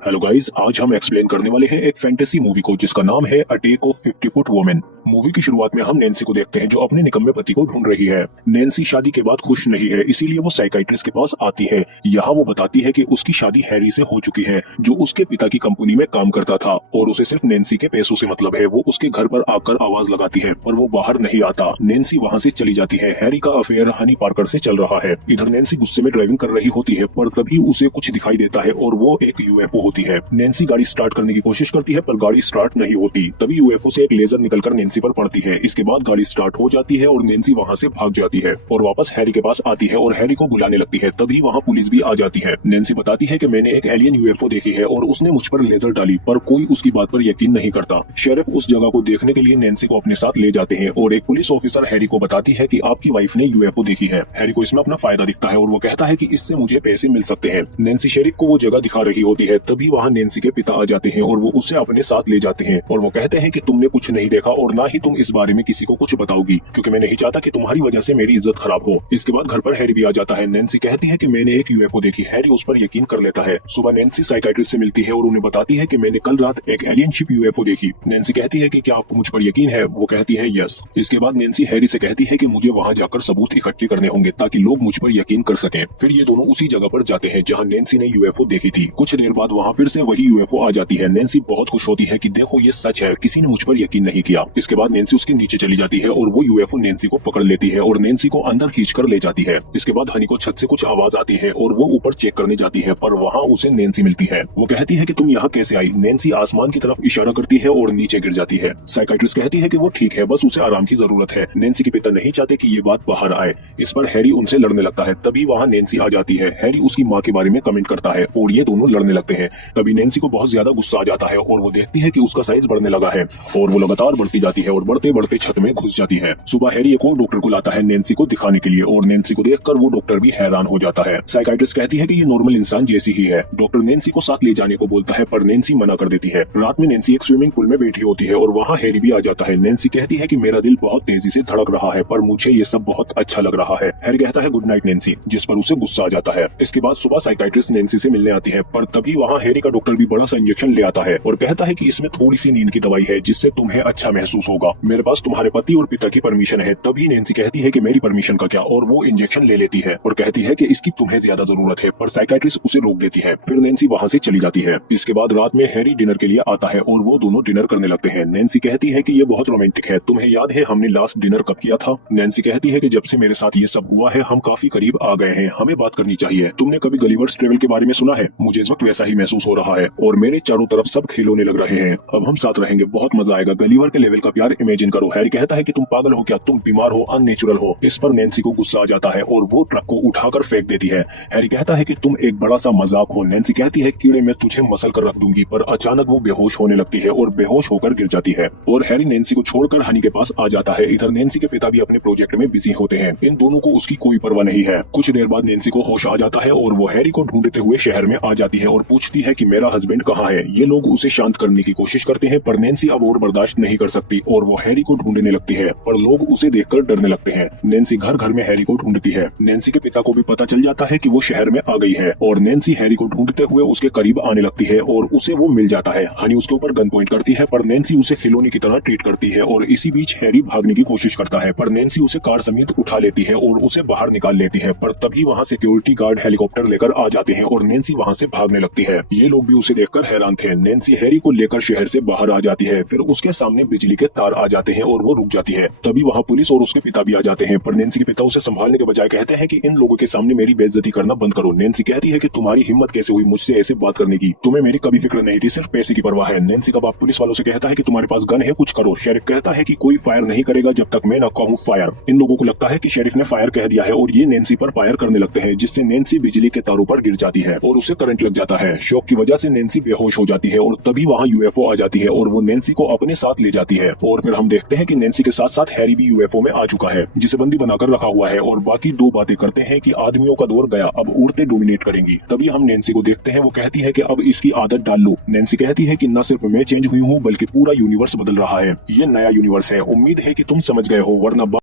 Hello guys, आज हम explain करने वाले हैं एक फैंटेसी मूवी को जिसका नाम है attack of 50 foot women. Movie की शुरुआत में हम नैन्सी को देखते हैं जो अपने निकम्मे पति को ढूंढ रही है। नैन्सी शादी के बाद खुश नहीं है, इसीलिए वो साइकाइट्रिस्ट के पास आती है। यहाँ वो बताती है कि उसकी शादी हैरी से हो चुकी है, जो उसके पिता की कंपनी में काम करता था और उसे सिर्फ नैन्सी के पैसों से मतलब है। वो उसके घर पर आकर आवाज लगाती है पर वो बाहर नहीं आता। नैन्सी वहाँ से चली जाती है। हैरी का अफेयर हनी पार्कर से चल रहा है। इधर नैन्सी गुस्से में ड्राइविंग कर रही होती है पर तभी उसे कुछ दिखाई देता है और वो एक यूएफओ होती है। नैन्सी गाड़ी स्टार्ट करने की कोशिश करती है पर गाड़ी स्टार्ट नहीं होती। तभी यूएफओ से एक लेजर निकलकर नैन्सी पर पड़ती है। इसके बाद गाड़ी स्टार्ट हो जाती है और नैन्सी वहाँ से भाग जाती है और वापस हैरी के पास आती है और हैरी को बुलाने लगती है। तभी वहाँ पुलिस भी आ जाती है। नैन्सी बताती है कि मैंने एक एलियन यूएफओ देखी है और उसने मुझ पर लेजर डाली, पर कोई उसकी बात पर यकीन नहीं करता। शेरिफ उस जगह को देखने के लिए नैन्सी को अपने साथ ले जाते हैं और एक पुलिस ऑफिसर हैरी को बताती है कि आपकी वाइफ ने यूएफओ देखी है। हैरी को इसमें अपना फायदा दिखता है और वो कहता है कि इससे मुझे पैसे मिल सकते हैं। नैन्सी शेरिफ को वो जगह दिखा रही होती है। तभी वहाँ नैन्सी के पिता आ जाते हैं और वो उसे अपने साथ ले जाते हैं और वो कहते हैं कि तुमने कुछ नहीं देखा और ना ही तुम इस बारे में किसी को कुछ बताओगी, क्योंकि मैं नहीं चाहता कि तुम्हारी वजह से मेरी इज्जत खराब हो। इसके बाद घर पर हैरी भी आ जाता है। नैन्सी कहती है कि मैंने एक यूएफओ देखी। हैरी उस पर यकीन कर लेता है। सुबह नैन्सी साइकाइट्रिस्ट से मिलती है और उन्हें बताती है कि मैंने कल रात एक एलियन शिप यूएफओ देखी। नैन्सी कहती है कि क्या आपको मुझ पर यकीन है? वो कहती है यस। इसके बाद नैन्सी हैरी से कहती है कि मुझे वहाँ जाकर सबूत इकट्ठे करने होंगे ताकि लोग मुझ पर यकीन कर सकें। फिर ये दोनों उसी जगह पर जाते हैं जहाँ नैन्सी ने यूएफओ देखी थी। कुछ देर बाद वहाँ फिर से वही यूएफओ आ जाती है। नैन्सी बहुत खुश होती है कि देखो ये सच है, किसी ने मुझ पर यकीन नहीं किया। इसके बाद नैन्सी उसके नीचे चली जाती है और वो यूएफओ नैन्सी को पकड़ लेती है और नैन्सी को अंदर खींचकर ले जाती है। इसके बाद हनी को छत से कुछ आवाज आती है और वो ऊपर चेक करने जाती है पर वहाँ उसे नैन्सी मिलती है। वो कहती है कि तुम यहाँ कैसे आई? नैन्सी आसमान की तरफ इशारा करती है और नीचे गिर जाती है। साइकाइट्रिस्ट कहती है कि वो ठीक है, बस उसे आराम की जरूरत है। नैन्सी के पिता नहीं चाहते कि ये बात बाहर आए। इस पर हैरी उनसे लड़ने लगता है। तभी वहाँ नैन्सी आ जाती है। हैरी उसकी माँ के बारे में कमेंट करता है और ये दोनों लड़ने लगते हैं। तभी नैन्सी को बहुत ज्यादा गुस्सा आ जाता है और वो देखती है कि उसका साइज बढ़ने लगा है और वो लगातार बढ़ती जाती है और बढ़ते बढ़ते छत में घुस जाती है। सुबह हैरी एक और डॉक्टर को लाता है नैन्सी को दिखाने के लिए और नैन्सी को देखकर वो डॉक्टर भी हैरान हो जाता है। साइकाइट्रिस्ट कहती है कि ये नॉर्मल इंसान जैसी ही है। डॉक्टर नैन्सी को साथ ले जाने को बोलता है पर नैन्सी मना कर देती है। रात में नैन्सी एक स्विमिंग पूल में बैठी होती है और वहाँ हैरी भी आ जाता है। नैन्सी कहती है कि मेरा दिल बहुत तेजी से धड़क रहा है पर मुझे ये सब बहुत अच्छा लग रहा है। हैरी कहता है गुड नाइट नैन्सी, जिस पर उसे गुस्सा आ जाता है। इसके बाद सुबह साइकाइट्रिस्ट नैन्सी से मिलने आती है पर तभी वहाँ हैरी का डॉक्टर भी बड़ा सा इंजेक्शन ले आता है और कहता है कि इसमें थोड़ी सी नींद की दवाई है जिससे तुम्हें अच्छा महसूस होगा। मेरे पास तुम्हारे पति और पिता की परमिशन है। तभी नैन्सी कहती है कि मेरी परमिशन का क्या, और वो इंजेक्शन ले लेती है और कहती है कि इसकी तुम्हें ज्यादा जरूरत है, पर साइकाइट्रिस्ट उसे रोक देती है। फिर नैन्सी वहाँ से चली जाती है। इसके बाद रात में हैरी डिनर के लिए आता है और वो दोनों डिनर करने लगते हैं। नैन्सी कहती है कि ये बहुत रोमांटिक है। तुम्हें याद है हमने लास्ट डिनर कब किया था? नैन्सी कहती है कि जब से मेरे साथ ये सब हुआ है हम काफी करीब आ गए हैं, हमें बात करनी चाहिए। तुमने कभी गलिवर्स ट्रेवल के बारे में सुना है? मुझे इस वक्त वैसा ही महसूस हो रहा है और मेरे चारों तरफ सब खिलौने लग रहे हैं। अब हम साथ रहेंगे, बहुत मजा आएगा। गलिवर के लेवल का प्यार इमेजिन करो। हैरी कहता है कि तुम पागल हो क्या? तुम बीमार हो, अननेचुरल हो। इस पर नैन्सी को गुस्सा आ जाता है और वो ट्रक को उठाकर फेंक देती है। हैरी कहता है कि तुम एक बड़ा सा मजाक हो। नैन्सी कहती है कीड़े मैं तुझे मसल कर रख दूंगी, पर अचानक वो बेहोश होने लगती है और बेहोश होकर गिर जाती है और हैरी नैन्सी को छोड़कर हनी के पास आ जाता है। इधर नैन्सी के पिता भी अपने प्रोजेक्ट में बिजी होते हैं। इन दोनों को उसकी कोई परवाह नहीं है। कुछ देर बाद नैन्सी को होश आ जाता है और वो हैरी को ढूंढते हुए शहर में आ जाती है और पूछती है कि मेरा हस्बैंड कहाँ है। ये लोग उसे शांत करने की कोशिश करते हैं पर नैन्सी अब और बर्दाश्त नहीं कर सकती और वो हैरी को ढूंढने लगती है पर लोग उसे देखकर डरने लगते हैं। नैन्सी घर घर में हैरी को ढूंढती है। नैन्सी के पिता को भी पता चल जाता है कि वो शहर में आ गई है और नैन्सी हैरी को ढूंढते हुए उसके करीब आने लगती है और उसे वो मिल जाता है। हनी उसके ऊपर गन पॉइंट करती है पर नैन्सी उसे खिलौने की तरह ट्रीट करती है और इसी बीच हैरी भागने की कोशिश करता है पर नैन्सी उसे कार समेत उठा लेती है और उसे बाहर निकाल लेती है। पर तभी वहाँ सिक्योरिटी गार्ड हेलीकॉप्टर लेकर आ जाते हैं और नैन्सी वहाँ से भागने लगती है। ये लोग भी उसे देखकर हैरान थे। नैन्सी हैरी को लेकर शहर से बाहर आ जाती है। फिर उसके सामने बिजली के तार आ जाते हैं और वो रुक जाती है। तभी वहाँ पुलिस और उसके पिता भी आ जाते हैं पर नैन्सी के पिता उसे संभालने के बजाय कहते हैं कि इन लोगों के सामने मेरी बेइज्जती करना बंद करो। नैन्सी कहती है कि तुम्हारी हिम्मत कैसे हुई मुझसे ऐसे बात करने की? तुम्हें मेरी कभी फिक्र नहीं थी, सिर्फ पैसे की परवाह है। नैन्सी का बाप पुलिस वालों से कहता है कि तुम्हारे पास गन है, कुछ करो। शेरिफ कहता है कि कोई फायर नहीं करेगा जब तक मैं न कहूँ फायर। इन लोगों को लगता है कि शेरिफ ने फायर कह दिया है और ये नैन्सी पर फायर करने लगते हैं जिससे नैन्सी बिजली के तारों पर गिर जाती है और उसे करंट लग जाता है। शॉक की वजह से नैन्सी बेहोश हो जाती है और तभी वहाँ यूएफओ आ जाती है और वो नैन्सी को अपने साथ ले जाती है। और फिर हम देखते हैं कि नैन्सी के साथ साथ हैरी भी यूएफओ में आ चुका है जिसे बंदी बनाकर रखा हुआ है और बाकी दो बातें करते हैं कि आदमियों का दौर गया, अब औरतें डोमिनेट करेंगी। तभी हम नैन्सी को देखते हैं, वो कहती है कि अब इसकी आदत डाल लो। नैन्सी कहती है कि न सिर्फ मैं चेंज हुई हूँ बल्कि पूरा यूनिवर्स बदल रहा है। ये नया यूनिवर्स है। उम्मीद है कि तुम समझ गए हो, वरना